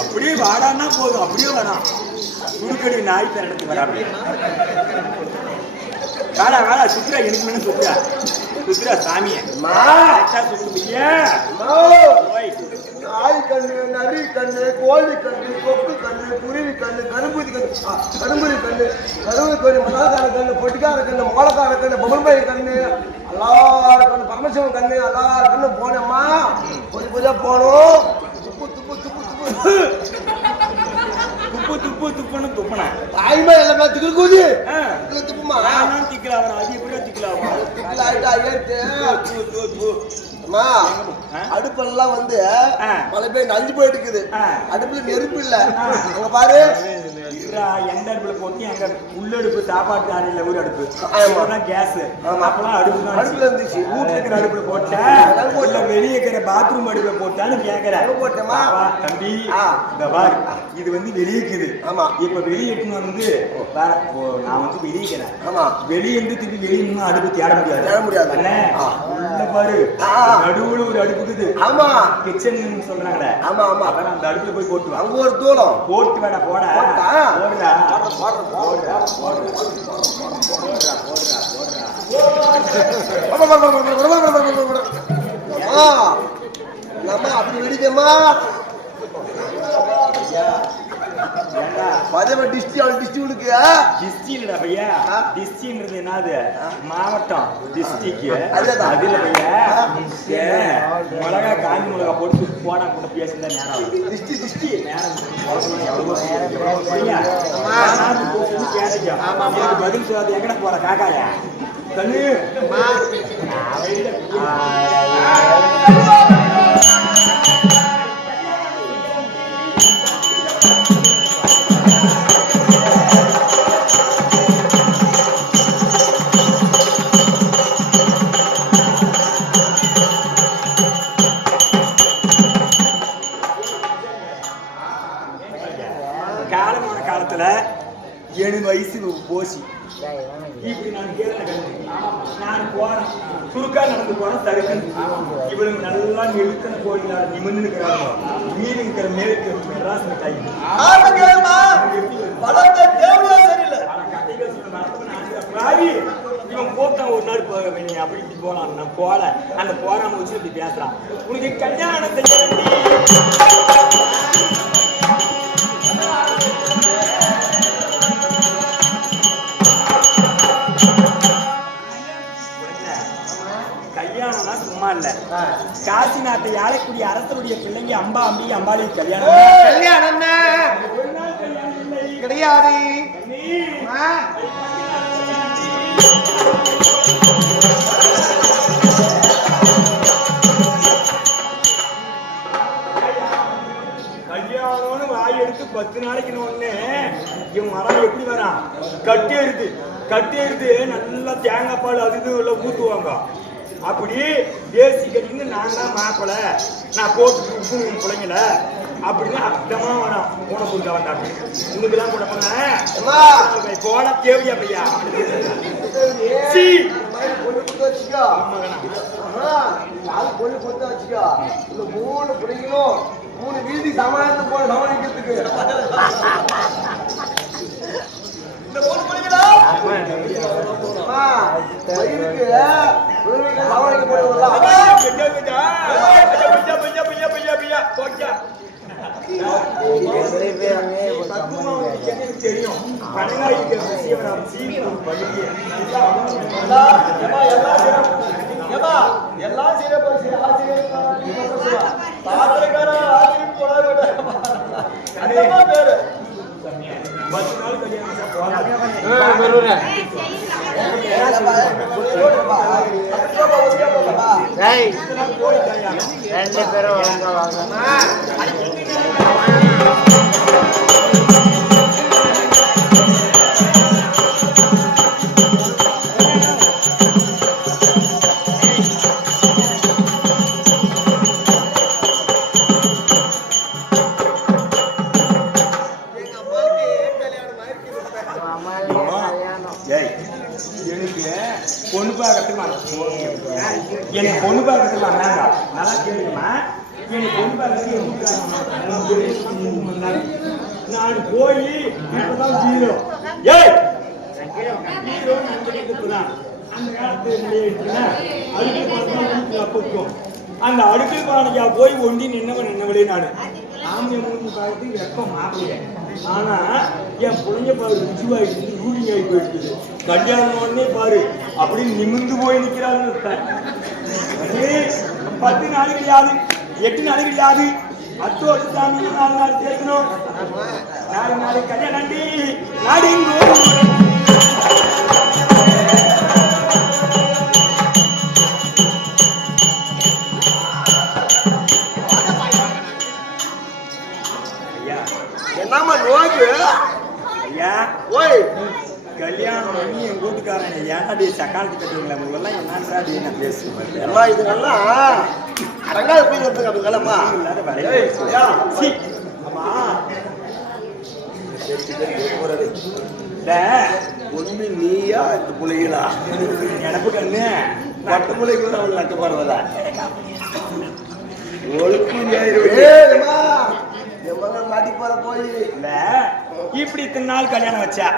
அப்படியே வாடான்னா போதும் அப்படியே வரான் குறுக்கடி நாய் தரத்துக்கு வராம. வாடா வாடா சுத்துறா எனக்கு முன்ன சுத்துறா சுத்துறா சாமிய. நாய் கண்ணு நரி கண்ணு கோழி கண்ணு கொக்கு கண்ணு குருவி கண்ணு கரும்புதி கண்ணு கரும்புதி கண்ணு கரும்பு கண்ணு மலாக்கார கண்ணு பொட்டிக்கார கண்ணு மோளக்கார கண்ணு பொம்மல்பாய் கண்ணு எல்லாரு கண்ணு பரமசிவன் கண்ணு போனேம்மா. கொஞ்சம் கொஞ்சம் போனோம் துப்பு துப்பு துப்பு துப்பு. துப்பு துப்பு துப்புன்னு துப்புனேன். தாய்மா எல்லாமே திக்கு கூதி. துப்புமா? நான் திக்கல அவன் அது எப்படியா திக்கல அவன்? திக்குல ஆயிட்டா ஆ? அடுப்பெல்லாம் வந்து. மழை பெய்ய நஞ்சு போயிட்டு இருக்குது. அடுப்புல நெருப்பு இல்ல. அங்க பாரு. எந்த அடுப்புல போட்டு எங்க உள்ளடுப்பு சாப்பாட்டு அறையில ஒரு அடுப்பு. கேஸ். அப்பெல்லாம் அடுப்பு தான் அடுப்புல இருந்துச்சு. வீட்டுல இருக்கிற அடுப்புல போட்டா இல்ல வெளியே இருக்கிற பாத்ரூம் அடுப்புல போட்டான்னு கேக்குறேன்? வா, தம்பி. இந்த பாரு. இது வந்து வெளியே இருக்குது ஆமா. இப்ப வெளியே எடுத்துன்னு வந்து நான் வந்து வெளியே இருக்கிறேன் ஆமா. வெளியே இருந்து திருப்பி வெளியே அடுப்பு தேட முடியாது. தேட முடியாது. உள்ள பாரு. நடுவுல ஒரு அடுப்பு இருக்குது ஆமா கிச்சன் சொல்றாங்களே. ஆமா ஆமா. அந்த அடுப்புல போய் போட்டு அங்க ஒரு தூரம் போட்டு வேணா போட. அப்படி வெடிக்கம்மா ஏண்டா பதவி டிஸ்டி அவள் டிஸ்டி உனக்கு டிஸ்டி இல்லடா பையா? டிஸ்டின்றது என்னது மாவட்டம் டிஸ்டிக் அதேதான். அது இல்ல பையா மிளகா காஞ்சி மிளகா போட்டு போடா கூட பேசுறதா நேரம். டிஸ்டி டிஸ்டி நேரம் பதில் சொல்லாத எங்கடா போற காக்காயா? கண்ணு. காலமான போசி இப்படி நான் கேட்டேன். நான் போறேன் சுருக்கா நடந்து போறேன் தடுக்கணும் இவளுங்க நல்லா நெருக்கன கோயிலா நிமிர்ந்து இருக்கிறாங்க. மீன் இருக்கிற மேற்கு மெட்ராஸ் சரியில்லை இவன் போட்டான் ஒரு நாள் போ- நீ அப்படி இப்படி போலாம் நான் போல அந்த போறாம வச்சு இப்படி பேசுறான். உனக்கு கல்யாணம் செய்ய காசி நாட்டை ஆளக்கூடிய அரசருடைய பிள்ளைங்க அம்பா அம்பி அம்பாளி கல்யாணம் கல்யாணம். கிடையாது. கல்யாணம்னு வாய் எடுத்து பத்து நாளைக்கு ஒண்ணு இவன் வரான் எப்படி வரான்? கட்டி எடுத்து கட்டி எடுத்து நல்லா தேங்காய் பால் அது இது ஊத்துவாங்க. அப்படி தேசி கட்டின்னு நான் தான் மாப்பிள. நான் போட்டு உப்பு பிள்ளைங்கள அப்படின்னு அர்த்தமா வரான் போன கொடுக்க வந்தாங்க. உங்களுக்குலாம் கூட அம்மா. போனேன் போட தேவையா பையா? சீ. பொண்ணு கொடுத்து வச்சுக்கோ. இந்த மூணு பிள்ளைங்களும் மூணு வீதி சமாளித்து போன சமாளிக்கிறதுக்கு இந்த மூணு பிள்ளைங்களா அம்மா, வயிறுக்கு பிள்ளைங்க சமாளிக்க போடுவதா பையா, பையா. பையா, பையா, தெரியும் ஆசிரியர் பேரு பத்து நாள் கல்யாணம் போறாங்க ரெண்டு பேரும் வாங்க வாங்க. அம்மா கல்யாணம் ஏய், எனக்கு பொண்ணு பார்க்கறதுக்கு நான் நல்லா கேளுங்கம்மா. எனக்கு பொண்ணு பார்க்கறதுக்கு நான் போய் இப்பதான் ஜீரோ. ஏய்! ஜீரோ நண்பர்கள் இப்பதான் அந்த காலத்து நிலையை இருக்குன்னா அடுக்கல் வீட்டுல அப்பக்கும் அந்த அடுக்கு பானையா போய் ஒண்டி நின்னவன் நின்னவளே நானு ஆமிய மூணு பார்த்து வெப்பம் மாப்பிளைய ஆனா என் புளிஞ்ச பாரு ருச்சிவாயிட்டு ரூடிங் ஆகி போயிடுச்சு. கல்யாணம் உடனே பாரு அப்படி நிமிர்ந்து போய் நிக்கிறாங்க பத்து நாள் கிடையாது எட்டு நாள் கிடையாது அத்தோடு சாமி நாலு நாள் சேர்க்கணும். நாலு நாள் கல்யாணம் ஐயா என்னம்மா நோக்கு ஐயா ஓய் கல்யாணம் பண்ணி என் வீட்டுக்காரன் ஏன்டி சக்காலத்து கட்டுவீங்களா? உங்களெல்லாம் என்னன்றாடி நான் பேசுவேன். அம்மா இதுங்கெல்லாம் அடங்காத போய் இல்லாத ஏய், ஐயா. சி. அம்மா. ஒண்ணு நீயா இந்த புள்ளைகளா? எனக்கு கண்ணு. புள்ளைக்கு கூட அவள் நட்டப்படுறதா ஒழுக்கு மாட்டி போற போய் இல்ல இப்படி இத்தனை நாள் கல்யாணம் வச்சா?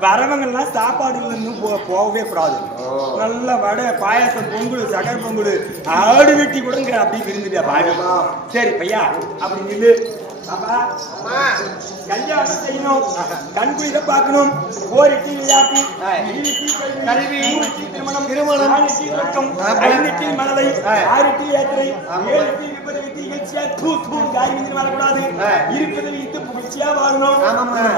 வரவங்க எல்லாம் சாப்பாடுல இருந்து போ- போகவே கூடாது. நல்ல வடை பாயாசம் பொங்கல் சக்கரை பொங்கல் ஆடு வெட்டி கொடுங்க அப்படி விருந்துட்டா பாரு சரி பையா அப்படி நில்லு. கல்யாணம் செய்யணும். கண் குளிக்க பார்க்கணும். ஓரிட்டி விளையாட்டு கல்வி திருமணம். மனதை ஆறிட்டி யாத்திரை விபத்து தூ தூ காய் வரக்கூடாது இருப்பதை வைத்து புகழ்ச்சியா வாழணும்.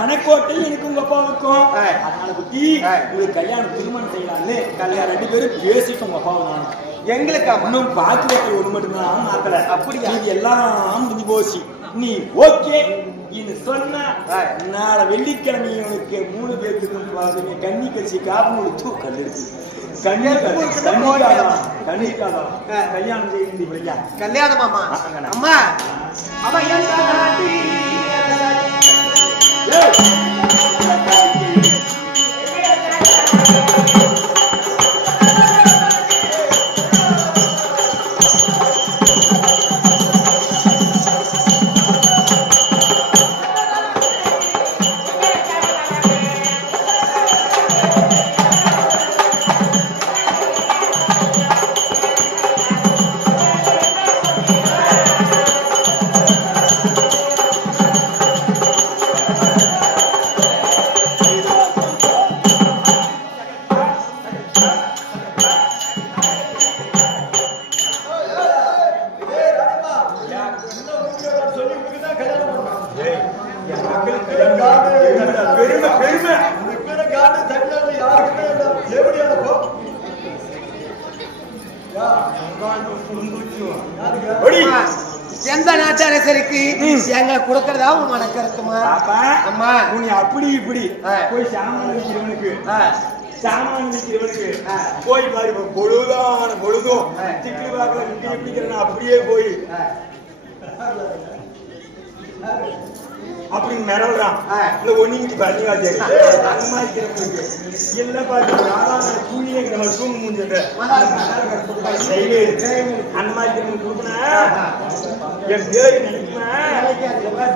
மனக்கோட்டை எனக்கு உங்க அப்பாவுக்கும். அதனால குட்டி உங்களுக்கு கல்யாணம் திருமணம் செய்யலாம்னு கல்யாணம் ரெண்டு பேரும் பேசிட்டு உங்க அப்பாவும் நானும். எங்களுக்கு இன்னும் பாக்கி வைக்கிற ஒண்ணு மட்டும்தான் மாத்தல. அப்படியா? இது எல்லாம் முடிஞ்சு போச்சு. நீ ஓகே இது சொன்ன நாளை வெள்ளிக்கிழமை உனக்கு மூணு பேருக்கு கண்ணி கட்சி காப்பு கண்ணிக்காதான் கண்ணிக்காதான் கல்யாணம் செய்ய கல்யாணமாமா. அம்மா. அவ எந்த எந்த நாட்டாரசருக்கு எங்களை கொடுக்கறதா உன் மனக்கருத்துமா? பாப்பா அம்மா. உன்னை அப்படி இப்படி. போய் சாமான் விற்கிறவனுக்கு சாமான் விற்கிறவனுக்கு போய் பாரு பொழுதான பொழுதும் சிக்கல் வாக்கல விற்கிற அப்படியே போய். அப்படி மிரள்றான் இல்ல மாதிரி இருக்கிறவனுக்கு எல்லாம் யாராவது கூலியே நம்ம தூங்க முடிஞ்சது செய்வே அந்த மாதிரி கொடுக்கணும். என் பேரு நினைக்குவேன்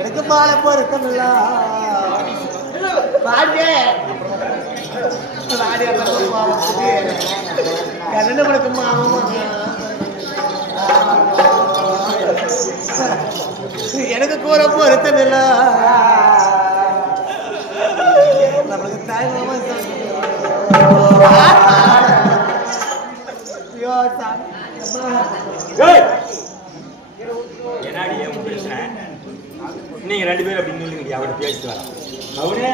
எனக்கு மாலை பொருத்தமில்ல. பாடியே பாடி கண்ணு பழக்கம் மாமா போற பொருத்தமில்ல. நம்மளுக்கு தாய் மாமா ஐயோ சாமி. நீங்க ரெண்டு பேரும் அப்படி நில்லுங்க அவட பேசிட்டு வரேன். அவனே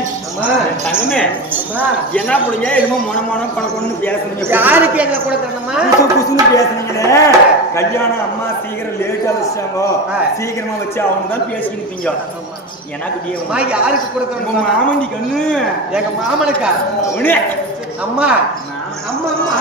தங்கமே அம்மா. என்ன புடிங்க? என்னமோ மொன மொன பேசுறீங்க. யாருக்கு எங்களை கொடுக்கணுமா புசு புசுன்னு பேசுனீங்களே கல்யாணம் அம்மா சீக்கிரம் லேட்டா வச்சாங்க. சீக்கிரமா வச்சு அவங்க தான் பேசிக்கிட்டு இருப்பீங்க. எனக்கு யாருக்கு உங்க கொடுக்கணும் மாமண்டி கண்ணு. எங்க மாமனுக்கா? அவனே அம்மா. அம்மா அம்மா.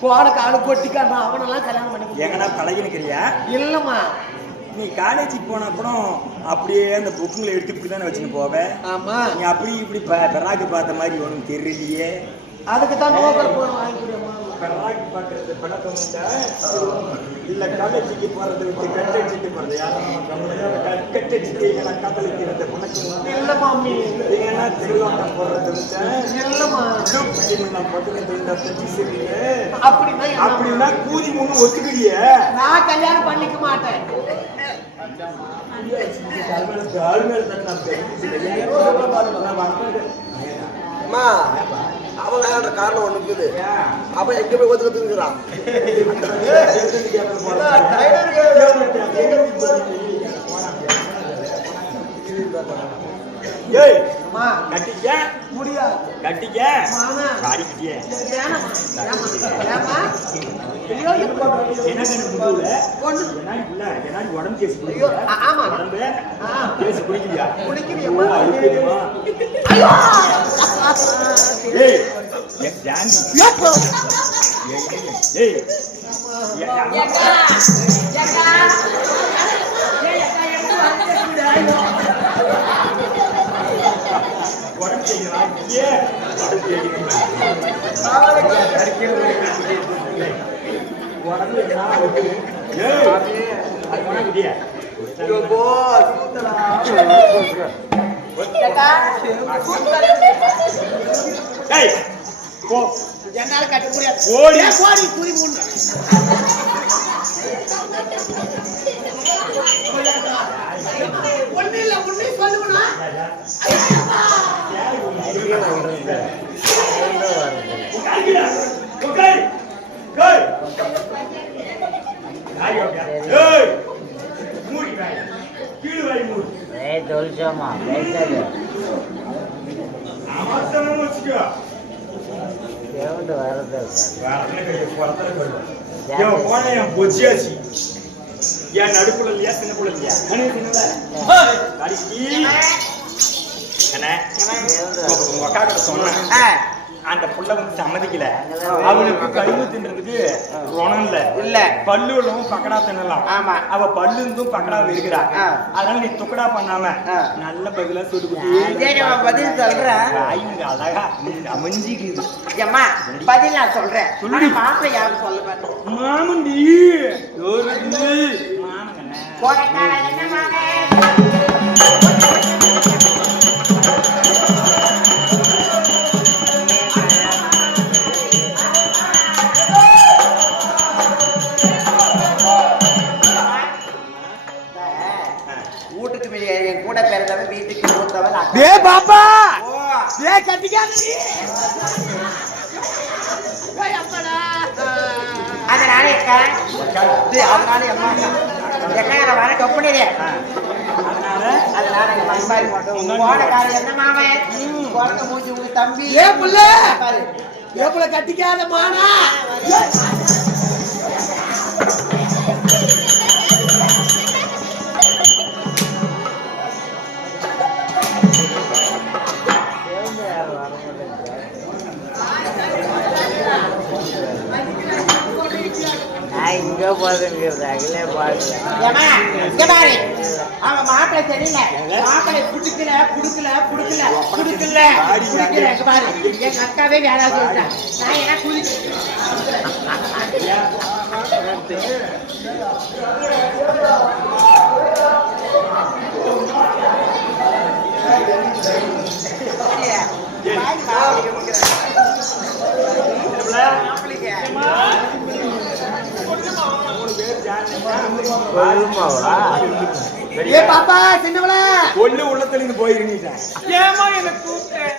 போன காடு கொட்டிக்காரன் அவனெல்லாம் கல்யாணம் பண்ணிக்க எங்கன்னா பழகி நிக்கிறியா? இல்லம்மா. நீ காலேஜுக்கு போன அப்புறம் அப்படியே அந்த புக்குங்களை எடுத்து இப்படி தானே வச்சுன்னு போவ? ஆமா. நீ அப்படி இப்படி ப- பெராக்கு பார்த்த மாதிரி ஒன்றும் தெரியலையே. அதுக்கு தான் நோக்கல் போன வாங்கி பெராக்கு பார்க்கறது பழக்கம் உண்டா இல்ல காலேஜுக்கு போறது விட்டு கட்டடிச்சுட்டு போறது கட்டடிச்சுட்டு நான் காதலிக்கிறது உண்டா? இல்ல மாமி ஏன்னா திருவாட்டம் போடுறது விட்டா இல்லம்மா நான் பக்கத்துல இந்த தச்சு சரிங்க அப்படின்னா கூதி முன்னு ஒத்துக்கிறியே நான் கல்யாணம் பண்ணிக்க மாட்டேன் அம்மா அவன் காரணம் ஒண்ணு இருக்குது அவன் எங்க போய் ஒத்துக்கிறதுங்கிறான் ஏய் அம்மா. கட்டிக்க. முடியாது. கட்டிக்க. உடம்பு கேஸ். உடம்பு ஆ. கேஸ் குடிக்கலையா குடிக்கிறியம்மா? ஓ, அது தெரியுமா? ஏய் என் ஜாண்டி எப்போ? ஏய், ஏய் என் அம்மா- உடம்பு செய்கிறா ஏ உடம்பு செய்கிறா ஏய் அது உனக்குடியா? ஏய் போ என்னால கட்ட முடியாது ஓடி. குறி முன்னு. இல்ல, சொல்லுவனா? உட்காரு. உட்காரு. யாரு அப்படியா? ஏய் மூடி வாய். கீழ் வாய் மூடு. ஏய் தொழிற்சாமா பேசாது அவசரமா வச்சுக்கோ. எவ்வளோ வரது வரத்துல கையை புறத்துல கொடு. என் போன என் பொச்சியாச்சு. அந்த புள்ள வந்து சம்மதிக்கல அவளுக்கு கழிவு தின்றதுக்கு குணம் இல்ல இல்ல. பல்லு உள்ளவும் பக்கடா தின்னலாம் ஆமா. அவ பல்லு இருந்தும் பக்கடா இருக்கிறா. அதனால நீ துக்கடா பண்ணாம. நல்ல பதிலா சொல்லு பதில் சொல்றேன். அழகா அமைஞ்சிக்குது ஏம்மா, பதில் நான் சொல்றேன் சொல்லு. மாப்பிள்ளை யாரும் சொல்ல மாமண்டி மாமங்கண்ணே போறக்காரன் என்ன மாமே டே கட்டிக்காத அதனால இது அதனால அம்மா. நான் வர கம்பெனிலே அதனால? மண்பாரி மட்டும் போனக்காரன் என்ன மாமே? குழந்தை மூஞ்சி உங்க தம்பி. ஏ புள்ள! பாரு. ஏப்புல கட்டிக்காத மானா. நான் இங்கே போதுங்கிறது அகிலே பாரு அவங்க மாப்பிள்ளை தெரியல மாப்பிள்ளை குடுக்கல குடுக்கல குடுக்கல குடுக்கல குடுக்கல பாரு எங்க அக்காவே வேலை சொல்லிட்டேன் நான் குளிக்க சொல்லுமாவா ஏ பாப்பா சின்னவள ஒண்ணு உள்ளத்துல இருந்து போயிருந்தீங்க ஏமா என்ன